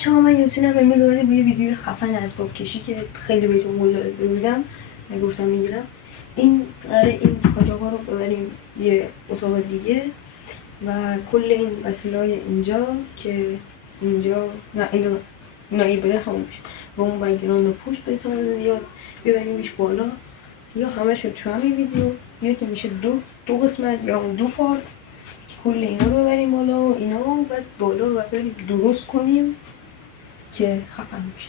بچه ها، من یاسینم امروز اومده با یه ویدیو خفن اسباب کشی که خیلی بهتون قول داده بودم گفتم میگیرم. این قراره این حاج آقا رو ببریم یه اتاق دیگه و کل این وسیله‌های اینجا که اینجا نه اینا بره همون میشه با اون بگیران و پوشت به احتمال زیاد ببریمش بالا، یا همش رو تو همین ویدیو یا که میشه دو قسمت یا اون دو پارت کل اینا رو ببریم بالا و اینا و بعد بالا رو بریم درست کنیم که خفن میشه.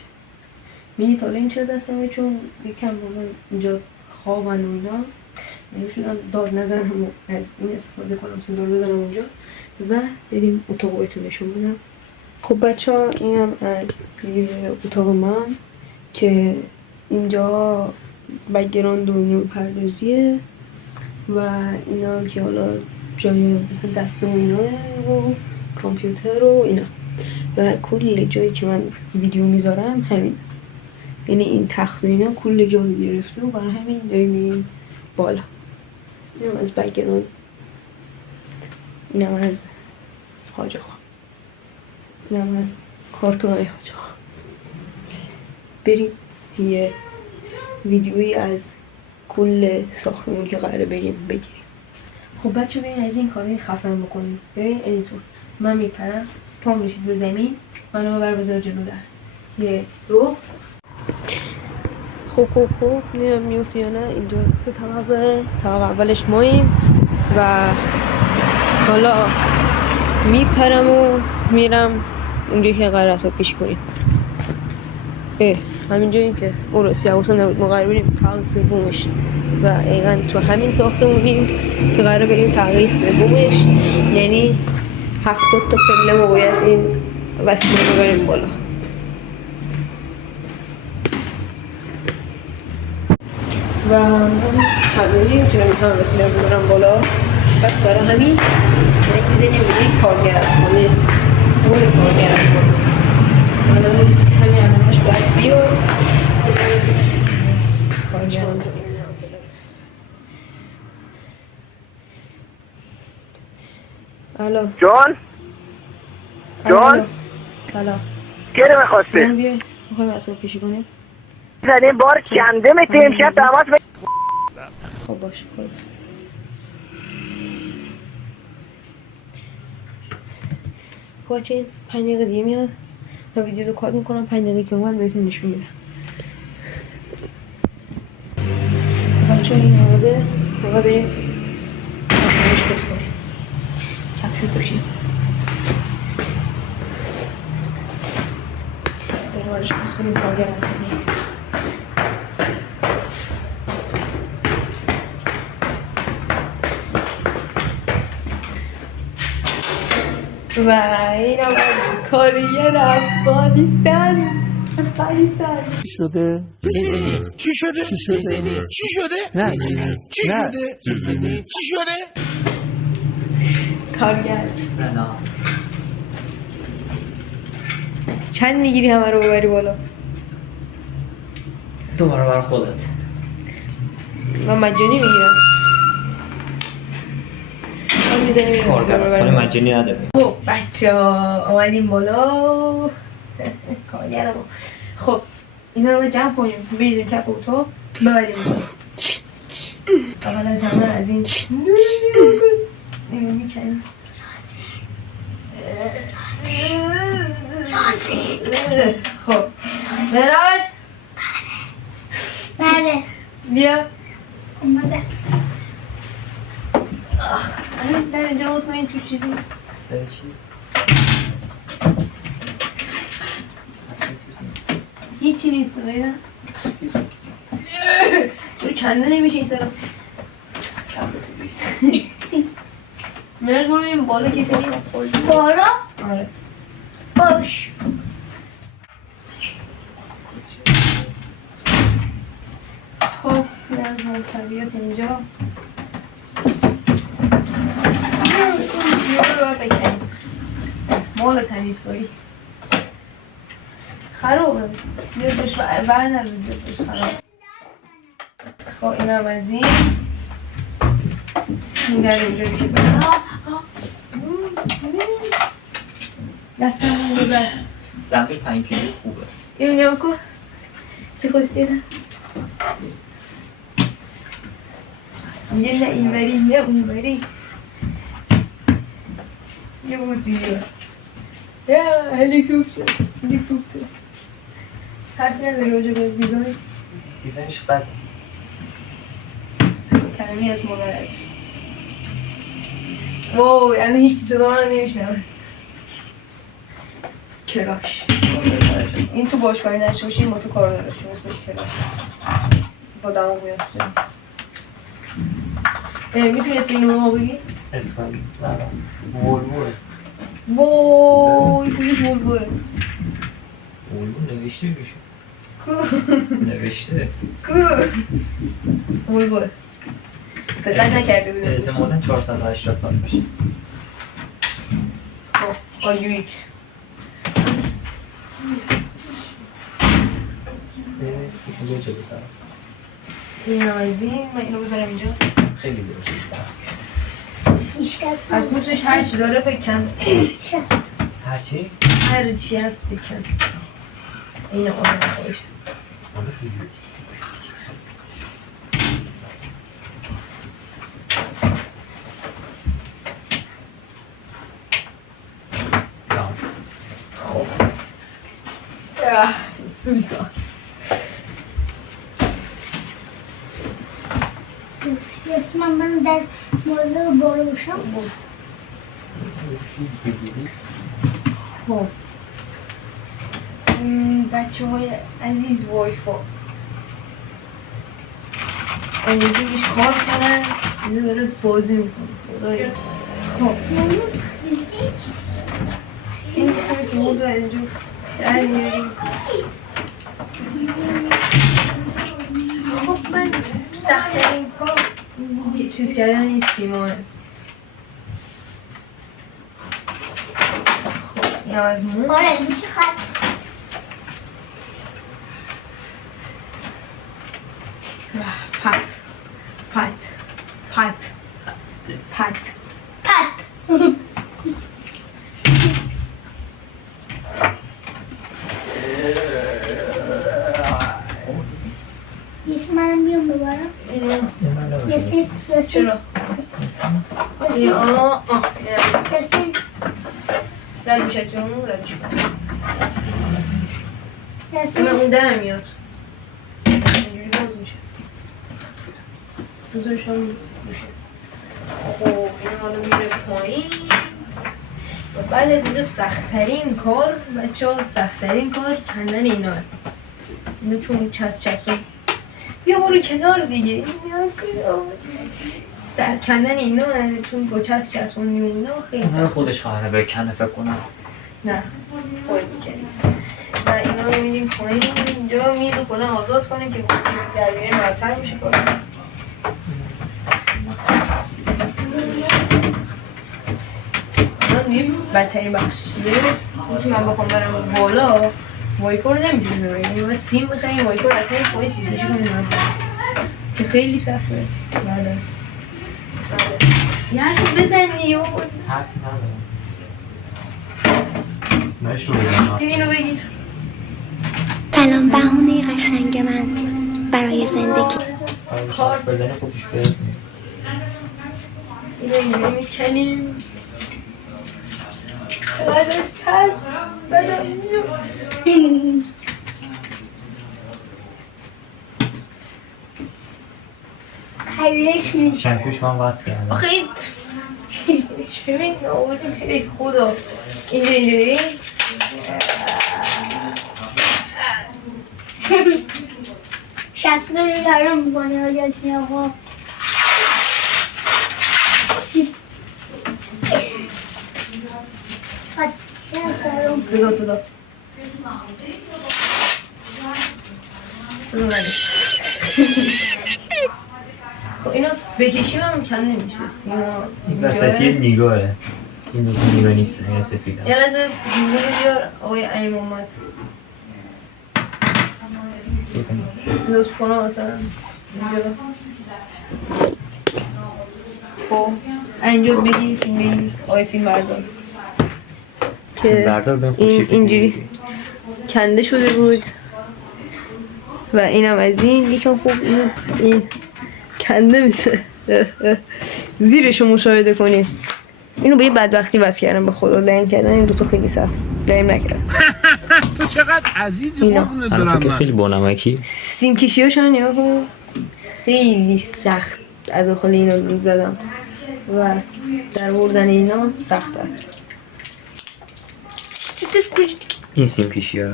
میگه حالا این چرا دستمه چون یکم بالا اینجا خوابن و اینا، یعنی شدم داد نزنم و از این استفاده کنم صدا رو بزنم اونجا و بریم اتاق بهتون نشون بدم. خب بچه ها، اینم از اتاق من که اینجا بگراند و نور پردازیه و اینا هم که حالا جای دست و اینا و کامپیوتر و اینا و کل جایی که من ویدیو میذارم همین، یعنی این تخت و اینا کل جا رو گرفته و برای همین داریم میریم بالا. اینم از بگراند، اینم از حاج آقا، اینم از کارتون های حاج آقا. بریم یه ویدیویی از کل ساختمون که قراره بریم بگیریم. خب بچه بریم از این کارهای خفن بکنیم. ببین ادیتور، من میپرم، پام رسید به زمین، منو ببر بذار جلو در. 1 2. خب نیم میوسی یا نه. اینجا 3 طبقه اولش ماییم و حالا میپرم و میرم اونجایی که قراره اسباب کشی کنیم. همین جایی که اورسی حواسم نبود، ما قراره بریم طبقه سومش و دقیقاً تو همین ساختمونیم که قراره بریم طبقه سومش، یعنی 70 تا پله ما باید این وسیله رو بریم بالا. و من تنهایی میتونم هم وسیله رو برم بالا، بس برای همین یک میزنیم به یک کارگرخانه بول کارگرخانه. همین علامش باید بیاد کارگرخانه. الو جان سلام. چه رو میخواسته؟ من بیای میخوایم اسباب کشی کنیم. زدیم بار کنده میته امشب تماس خب باشه بچه این 5 دقیقه دیگه میاد و ویدیو رو کات میکنم. 5 دقیقه که اومد بهتون نشون میدم. بچه این آماده موقع بریم کفش باز کنیم، کفش بپوشیم، بریم آرش باز کنیم کارگر رفتنیم. و این هم از کارگر افغانستان. چی شده؟ چی شده؟ نه چی شده؟ کارگر سلام. چند میگیری همه رو ببری بالا؟ 2 برابر خودت. من مجانی میگیرم. من میزنیم این کارگرخانه مجانی نداره. خب بچه ها آمدیم بالا. کارگرم. خب اینا رو جمع کنیم، بریزیم کف اتاق ببریم بالا. اول از همه از این اینو میکنیم. خب مراج بله بیا اومده. در اینجا واسه این توش چیزی نیست. داره چی؟ هیچی نیست بایدن. چرا کنده نمیشه این سرم؟ مرد برو بیم بالا کسی نیست. بالا آره باش. خب مرد مال طبیعت اینجا رو باید بکنیم. دستمال تمیزکاری خرابه، زیادش بر نروز، زیادش خراب. خب این هم از این در اینجا رو که برم دستم رو ببر. زنبیل 5 کیلو خوبه. اینو نگاه کن چه خوشگله. میگه نه اینوری نه اونوری. یه بردیه یا هلیکوپتر. حرف نداره راجع به دیزاین. دیزاینش بده. کلمی از مادرش. واو یعنی هیچ صدا من نمیشنم. کلاش. این تو باشکاری نشته باشه، این با تو کار داره شما باشه کلاش. با دماغ میافته. میتونی اسم اینو ما بگی؟ اسم ولوه. وای کجاش ولوه؟ ولوه نوشته میشه. کو نوشته. ولوه. دقت نکرده بودم. احتمالاً 480 باید باشه. آیو ایکس. اینجا چه بزنم؟ این از این من اینو بذارم اینجا. خیلی درسته بزنم. هیچکس از پوستش هر چی داره بکن. هرچی؟ هر چی هست بکن. این آن نخواهش. خب سلطان اسم من در مورد بالا باشم. خب بچه های عزیز وایفا امیدویش کار کنن اینو داره بازی میکنه خدای. خب این سمت مود رو اینجا در میاریم. خب من سخت این کار چیز کردن این سیماه. خب این هم از مون. آره میشه خط. پت اسم منم بیام ببرم. اینو یاسین چرا؟ یاسین رد میشه تو همون ردش کن. یاسین اون در میاد اینجوری باز میشه. بزرش هم میشه. خب این حالا میره پایین و بعد از اینجا سختترین کار بچه ها سختترین کار کندن اینا. اینو چون چسبن بیا برو کنار دیگه. سر کندن اینا چون با چسبوندیم اینا خیلی من سخت. خودش خواهنه بکنه فکر کنم. نه خودت میکنی و اینا رو میدیم پایین. اینجا میز رو خودم آزاد کنه که بسی در بیاره راحت‌تر میشه کار. الان میگیم بدترین بخشیه اینکه من بخوام برم بالا وایفا رو نمیتونیم ببریم. یعنی با سیم بخریم وایفا رو اصلا این پایین سیم بشی کنیم که خیلی سخته. بله یه حرف بزنی و حرف ندارم. نشت رو بزنم. اینو بگیر. سلام بهونه قشنگ من برای زندگی. کارت. بزنی خودش بزنی. اینو اینجوری میکنیم. چقدر چسب بدم میاد. خیلیش نیست. شمشوش من وصل کردم. آخه هیچ ببین آوردیم ای خدا اینجوری شست بده دارم میکنه ها یاسین آقا. صدا نده. خب اینو بکشیم هم کم نمیشه سیما. این وسطی نگاهه. این دو نگاه نیست. این سفیده. یه لحظه بیرون بیار آقای ایم اومد. دوست کنم مثلا اینجا. خب اینجا بگیر فیلم بگیر آقای فیلم بردار فیلم بردار بهم این اینجوری کنده شده بود و اینم از این یکم خوب این کنده میشه. زیرشو مشاهده کنید. اینو به یه بدبختی بس کردم به خدا لعن کردن این دوتا خیلی سخت لعن نکردم. تو چقدر عزیزی قربونت برم الان فکر من. خیلی بانمکی. سیم کشیاشو نیا کن خیلی سخت از داخل اینا زدم و در بردن اینا سخته. این سیم کشی ها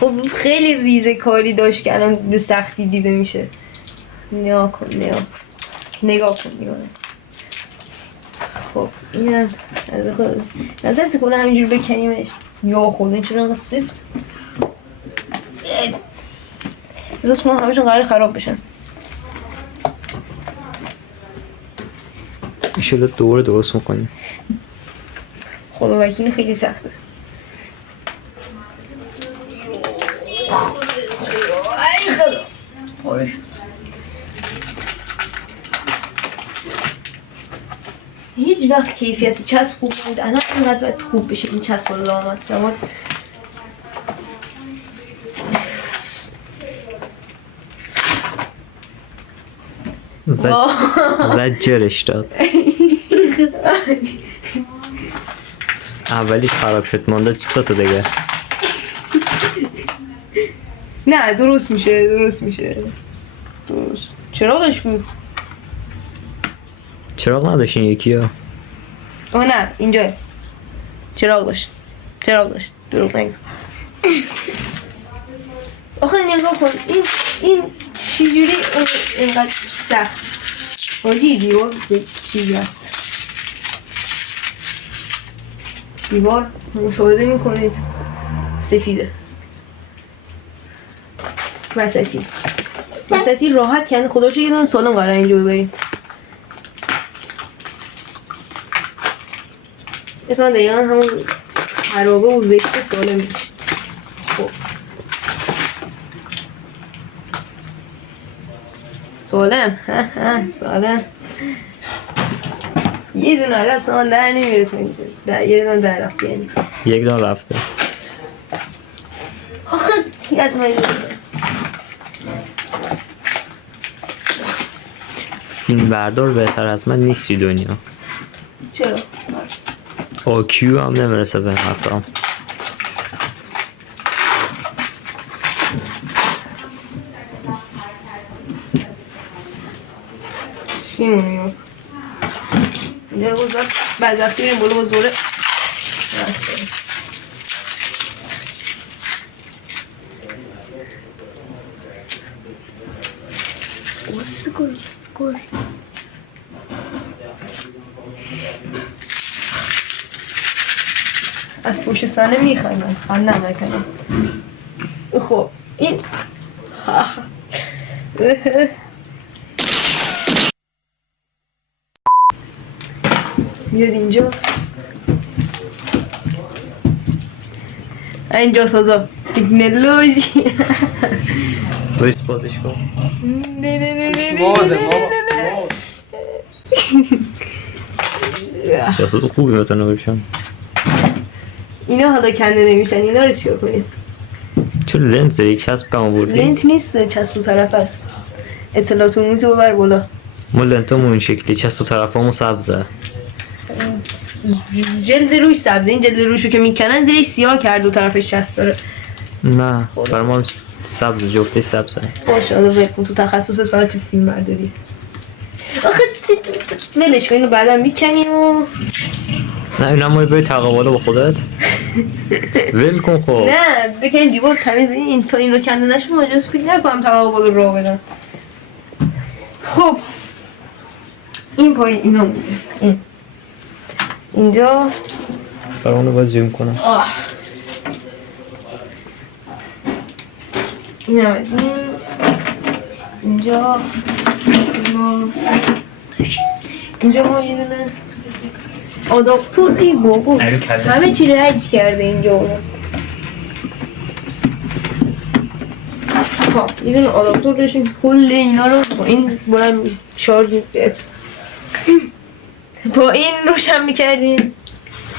خب خیلی ریزه کاری داشت که الان به سختی دیده میشه. نگاه کن نگاه کن. خب اینم از داخل نظرت کنه همینجور بکنیمش یا خود این چرا انقدر سفت دوست ما همشون قرار خراب بشن. ایشالا دوباره درست میکنیم. خدا وکیلی خیلی سخته. ای خدا پاره شد. هیچ وقت کیفیت چسب خوب نبود. الان اینقدر باید خوب بشه این چسب رو دارم از سواد. زد جرش داد. اولیش خراب شد مانده چیزا تو دیگه. نه درست میشه چراغش کو؟ چراغ نداشتین یکی ها؟ آه نه اینجا چراغ داشت دروغ نگم. آخه نگاه کن این چجوری اینقدر سخت واجی دیوار چیزی هست. دیوار مشاهده میکنید سفیده وسطی راحت کنده. خدا چه یه دونه سالم قراره اینجا ببریم. اتمنی دقیقا همون خرابه و زشت سالم میشه. خب سالم یه دونه از من در نمیره تو اینجا. یه دونه در رفت یعنی یک دون رفته. آخه یه از من فیلم بردار بهتر از من نیستی دنیا. چرا؟ آکیو هم نمیرسه به حتی هم. سیمونیو اینجا رو بزار بعد وقتی بریم بلو بزوره راست بریم. اسکول از پشت سانه میخوایم خانه نکنم. خب این بیاد اینجا سازا تکنولوژی. بایست بازش کن. جاسوس خوبی بتونه بشن. اینا حالا کنده نمیشن. اینا رو چیکار کنیم؟ چون لنز یک چسب کم آوردی؟ لنت نیست چسب دو طرف است. اطلاعات عمومی تو ببر بالا. ما لنتامون این شکلی چسب و طرفامون سبزه. جلد روش سبزه. این جلد روشو که میکنن زیرش سیاه کرد دو طرفش چسب داره. نه برای ما سبز جفته سبزه. باشه حالا بکن تو تخصصت فقط تو فیلم برداری. آخه ولش کن اینو بعدا میکنیم و نه این هم باید تقابله با خودت. ول کن خب. نه بکنیم دیوار تمیز. این تا اینو کنده نشون مجاز فکر نکنم تقابل راه بدن. خب این پایین اینا بوده. اینجا برای اونو باید زوم کنم. این هم از این. اینجا ما یه دونه آداپتور. ای بابا همه چی رج کرده اینجا اونو. خب یه دونه آداپتور داشتیم کل اینا رو با این بلند شارژ میکرد. با این روشن میکردیم.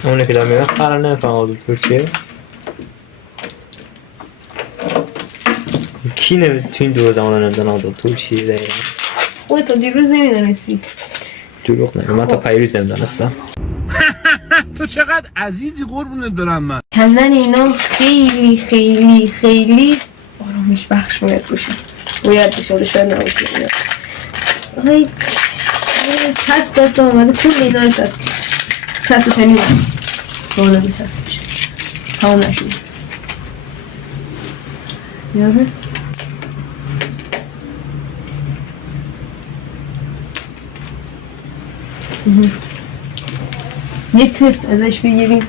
اونه که دارم میگم قرار نفهم آداپتور چیه؟ چی تو این دو زمان نمیدونم تو چی دقیقا خودت تا دیروز نمیدونستی. دروغ نگه من تا پیروز نمیدونستم. تو چقدر عزیزی قربونت برم من. کندن اینا خیلی خیلی خیلی آرامش بخش باید باشه شاید نباشه اینا. آهای پس دست آمده کل اینا رو پس کنی بس سوال رو پس بشه تمام نشده یاره یه تست ازش بگیریم.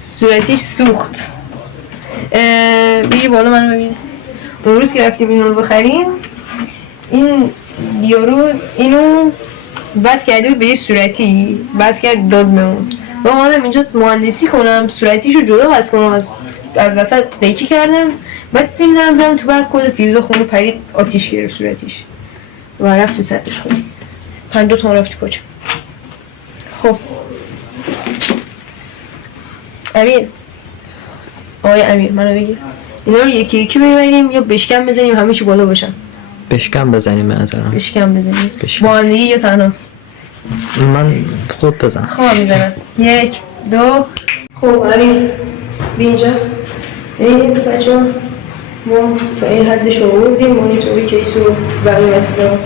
صورتیش سوخت. بگی بالا منو ببینه. اون روز که رفتیم اینو رو بخریم این یارو اینو بس کرده بود به یه صورتی بس کرد داد بهمون و اومدم اینجا مهندسی کنم صورتیشو جدا بس کنم از وسط قیچی کردم بعد سیم زدم تو برق کل فیروزا خونه پرید آتیش گرفت صورتیش و رفت تو سطحش خونه 50 تومن رفت تو پاچه. خب امیر آقای امیر منو بگیر اینا رو یکی یکی ببریم یا بشکم بزنیم همه چی بالا باشن؟ بشکم بزنیم به نظرم. بشکم بزنیم با هم دیگه یا تنها؟ من خود بزن. خب میزنم 1 2 خب امیر بی اینجا ببینید بچه ها ما تا این حدش رو آوردیم مانیتوری کیس رو بقیه وسیله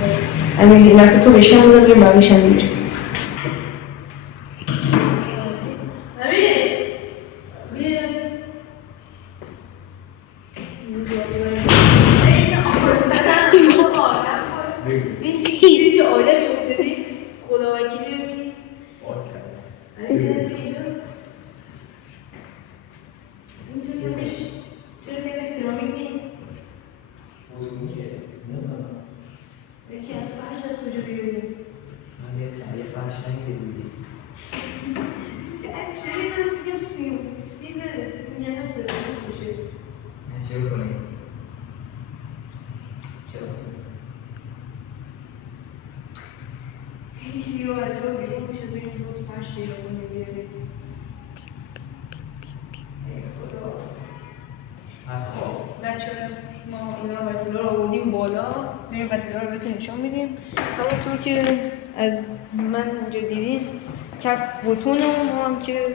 امیر این نفت تو بشکم بزن بریم بقیش هم میگیریم. این چه آدمی افتادی؟ خدا وکیلی ببینی؟ اینجا چرا نمیش سرامیک نیست؟ یکی از فرش از کجا بیاریم؟ من یه فرش نگیدیم چرا این از بگم سیزه میگن هم سرامیک باشه چرا کنیم؟ هیچ دیگه از رو بیرون میشد بریم روز فرش پیدا کنیم بیاریم. ای خدا بچه ما اینا وسیله رو آوردیم بالا بریم وسیله رو بهتون نشان میدیم همونطور که از من اینجا دیدین کف بوتون ما هم که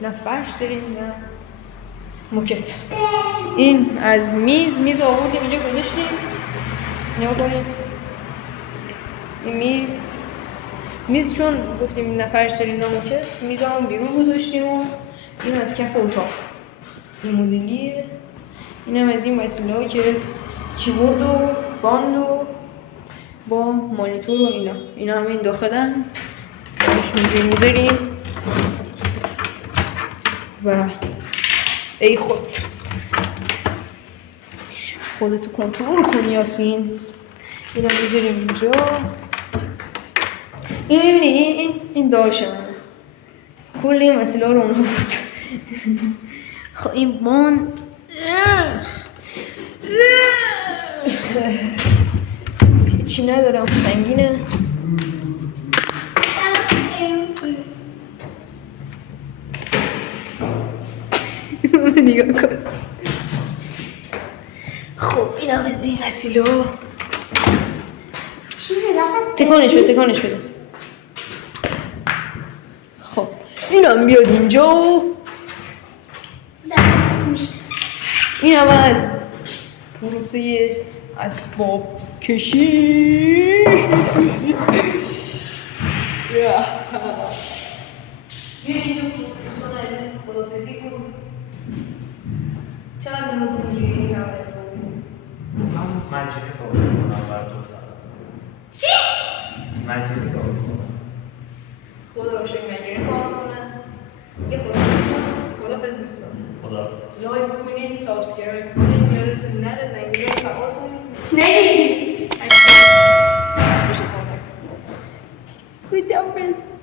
نه فرش داریم نه موکت. این از میز رو آوردیم اینجا گذاشتیم نیا کنیم این میز چون گفتیم نه فرش داریم نه موکت میز هم بیرون گذاشتیم و این از کف اتاق این مدلیه. این هم از این وسیله ها که کیبورد و باند و با مانیتور و اینا همه این داخلن باش اینجوری میذاریم و ای خودتو کنترل کن یاسین. اینا میذاریم اینجا. اینو ببینی این داشتم کل این وسیله رو اونا بود. خب این باند هیچی ندارم سنگینه. نگاه کن. خب این هم از این وسیله تکانش بده. خب این هم بیاد اینجا. این هم از پروسه اسباب کشی. بیا اینجا دوستان عزیز خدافظی کن. چقدر موز میگیری این هم اسباب؟ منجلی کابل کنم بر چی؟ منجلی کابل کنم خدا باشه منجلی کار کنم یه خدافظ دوستان. خدافظ. لایک کنین سابسکرایب کنین یادتون نره زنگوله رو فعال کنین نگید خدافظ.